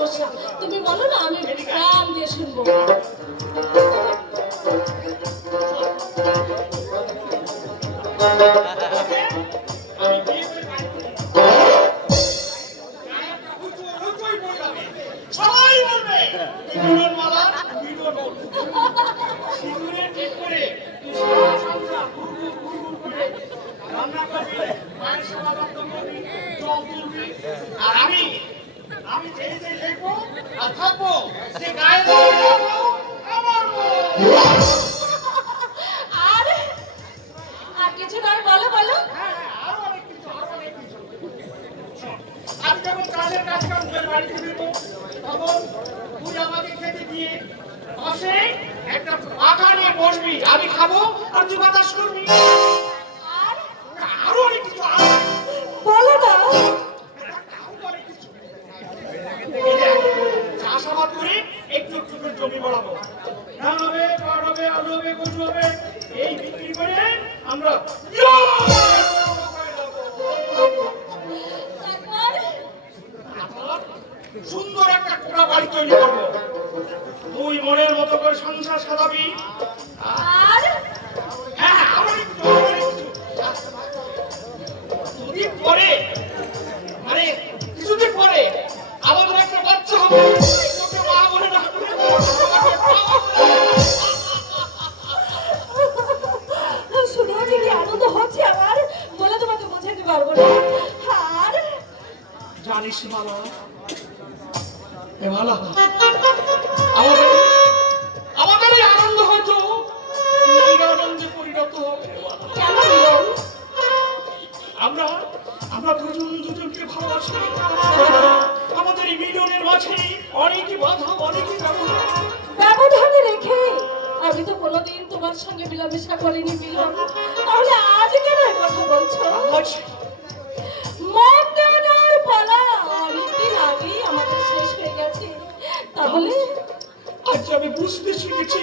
সমস্যা তুমি বলো না, আমি প্রাণ দিয়ে শুনবো। সবাই বলবে বিনোদন মালা বিনোদন সিঁদুরে ঠিক করে রান্না করবি, মায়ের সেবা যত্ন করবি, জল তুলবি। আর আমি আমি যেই যে দেখবো আর থাকবো সে গায়ে আমার আরে আর কিছু নয়, বলো বলো। হ্যাঁ হ্যাঁ আরো অনেক কিছু আরো অনেক কিছু। আমি যখন কাজের কাজ কাম বাড়িতে দেবো তখন তুই আমাকে খেতে দিয়ে বসে একটা পাখা নিয়ে বসবি, আমি খাবো আর তুই বাতাস করবি। আর আরো অনেক কিছু বলো না। আরো অনেক কিছু। এই দেখ, চাষাবাদ করে একটু একটু করে জমি বাড়াবো, ধান হবে, পাট হবে, আলু হবে, কচু হবে, এই বিক্রি করে আমরা তারপর সুন্দর একটা কোড়া বাড়ি তৈরি করবো। তুই মনের মতো করে সংসার সাজাবি। আর হ্যাঁ আরো একটু দুদিন পরে মানে কিছুদিন পরে আমাদের একটা বাচ্চা হবে। তোকে মা বলে ডাকবে, আমাকে বাবা বলে। শুনে যে কি আনন্দ হচ্ছে আমার, বলে তোমাকে বোঝাতে পারবো না। আর জানিস মালা, এ মালা, আমাদের আমাদের এই আনন্দ হয়তো নিরানন্দে পরিণত হবে। কেন মিলন? আমরা আমরা দুজন দুজনকে ভালোবাসি। আমাদের এই মিলনের মাঝে অনেকই বাধা, অনেকই ব্যবধান। ব্যবধানে রেখে আমি তো কোনোদিন তোমার সঙ্গে মিলামেশা করিনি মিলন, তাহলে আজ কেন এই কথা বলছো? আজ মন দেওয়ার পালা অনেকদিন আগেই আমাদের শেষ হয়ে গেছে, তাহলে আজ আমি বুঝতে শিখেছি,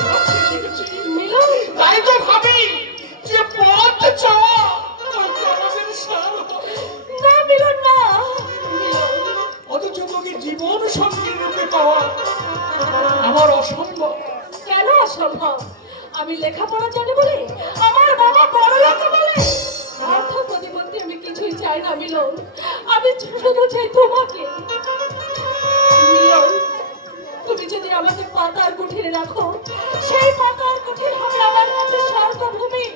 ভাবতে শিখেছি। মিলন তাই তো ভাবি যে পথ চাওয়া হয়তো আমাদের সার হবে। না মিলন না, মিলন অথচ তোকে জীবন সঙ্গী রূপে পাওয়া আমার অসম্ভব। কেন অসম্ভব? আমি লেখাপড়া জানি বলে, আমার বাবা বড় লোক বলে, অর্থ প্রতিপত্তি আমি কিছুই চাই না মিলন, আমি শুধু চাই তোমাকে। মিলন তুমি যদি আমাকে পাতার কুঠিরে রাখো, সেই পাতার কুঠির হবে আমার কাছে স্বর্গভূমি।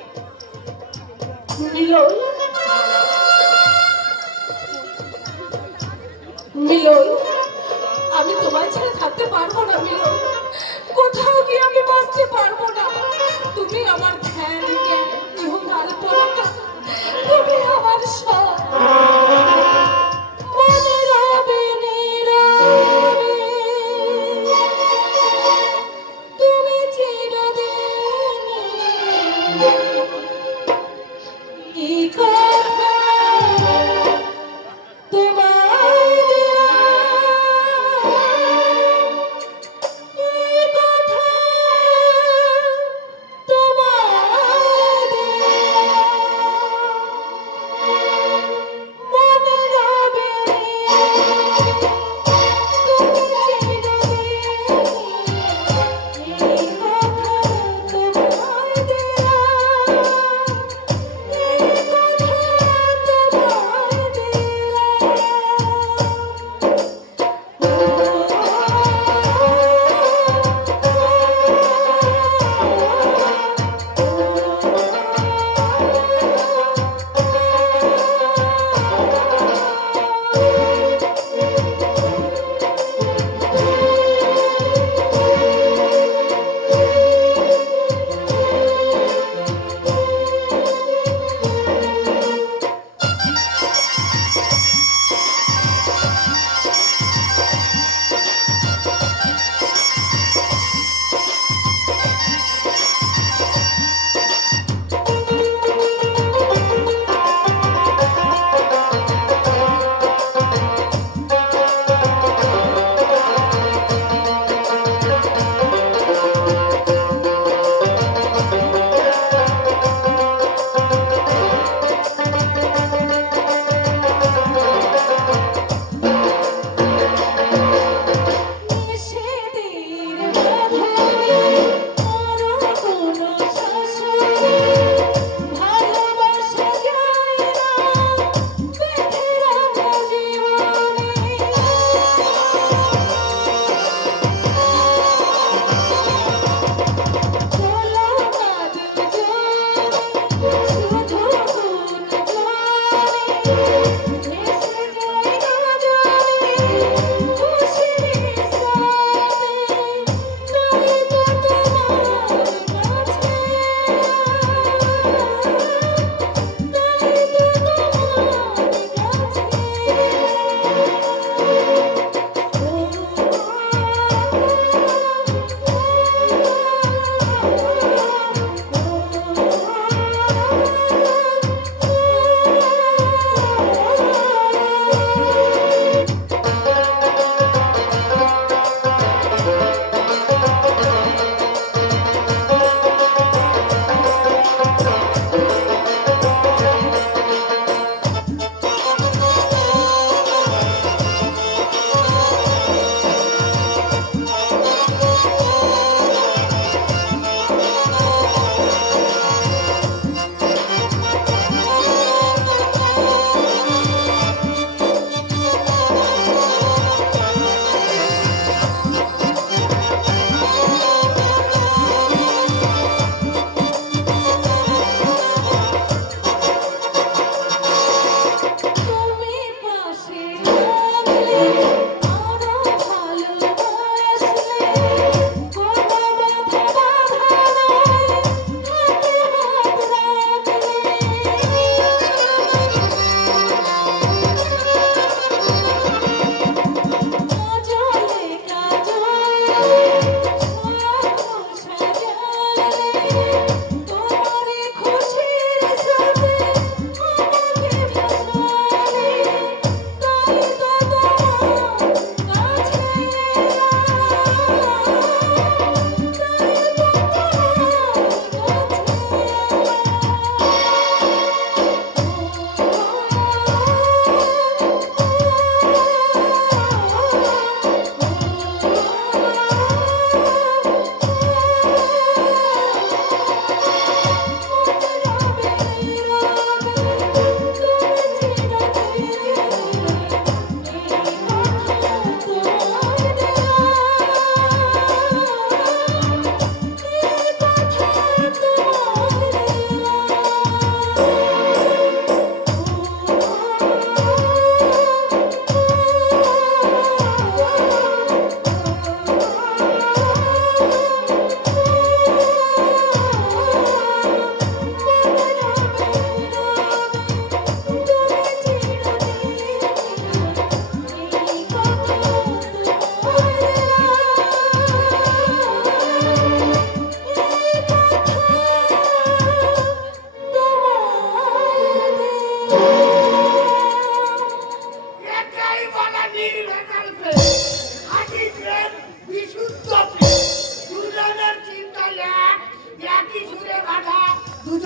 মিলন মিলন আমি তোমার ছেড়ে থাকতে পারবো না মিলন, কোথাও গিয়ে আমি বাঁচতে পারবো না। তুমি আমার ধ্যান জ্ঞান ইহকাল পরকাল, তুমি আমার সব। মনে রবে নীরবে, তুমি চিরদিন এই কথা তোমায় দেওয়া, এই কথা তোমায়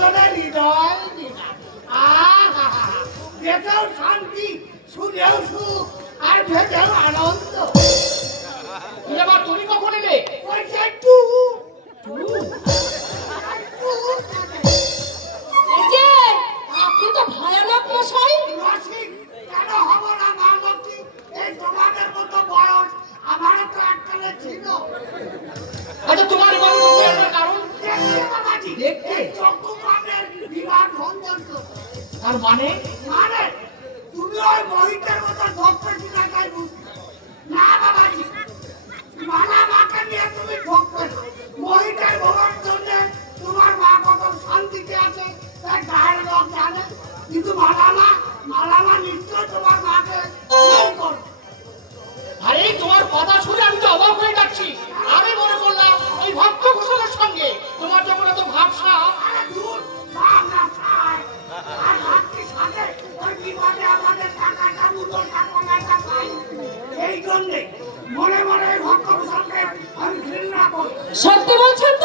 দুজনের হৃদয় মিলা। আহা, দেখেও শান্তি, শুনেও সুখ, আর ভেবেও আনন্দ। এবার তুমি কখন এলে? ওই যে একটু এই যে আপনি তো ভয়ানক মশাই। রসিক কেন হব না বালকী? এই তোমাদের মতো বয়স আমারও তো এককালে ছিল। আচ্ছা তোমার এবার তুমি আসার কারণ? দেখতে বাবাজি, দেখতে? এই চক্ষু প্রাণের বিরাট ভঞ্জন করছে। তার মানে? মানে তুমি ওই মহিতের মতো ঢোকবে কিনা তাই বুঝতে না বাবাজি। মালা মাকে নিয়ে তুমি ঢোকবে না। মহিতের ভোগের জন্য তোমার মা কত শান্তিতে আছে তাই গায়ের লোক জানে, কিন্তু মালালা নিশ্চয় তোমার মাকে খুন করবে। আরে তোমার কথা শুনে আমি তো অবাক হয়ে যাচ্ছি। আমি মনে করলাম ওই ভক্ত ঘোষণের সঙ্গে তোমার যখন এত ভাবসা। আরে দূর, বাংলা খায়। আর ভাবছি সাথে ওই বিপদে আমাদের টাকাটা মুদ্রটা কলাটা পাই। এই জন্যে মনে মনে ওই ভক্ত ঘোষণকে আমি ঘৃণা করি। সত্যি বলছেন তো?